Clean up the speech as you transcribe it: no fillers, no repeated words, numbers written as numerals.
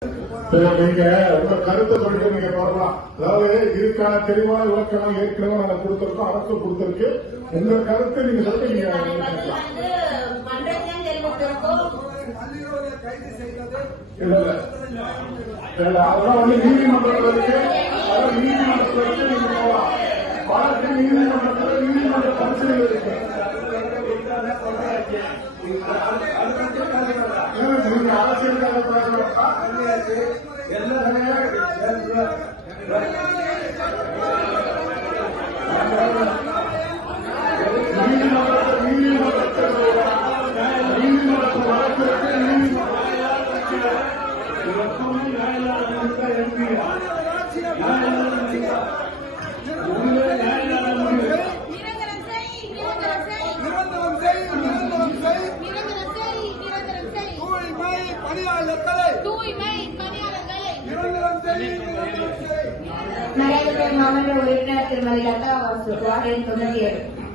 நீங்க உங்க கருத்தை சொல்லிட்டு நீங்க வரலாம். அதாவது இதுக்கான தெளிவான விளக்கம் ஏற்கனவே நாங்க கொடுத்திருக்கோம், அரசு கொடுத்திருக்கு. உங்க கருத்தை நீங்க சொல்லிட்டு நீங்க அதெல்லாம் வந்து நீதிமன்றத்திற்கு நீதிமன்றத்திற்கு நீங்க போகலாம். வழக்கு நீதிமன்றத்தில் நீதிமன்ற பரிசீலனை இருக்கு. நீங்க அரசியலுக்காக பேசுறப்பா நகரத்தின் மாவட்ட உறுப்பினர் திருமதி லதா வாசு 97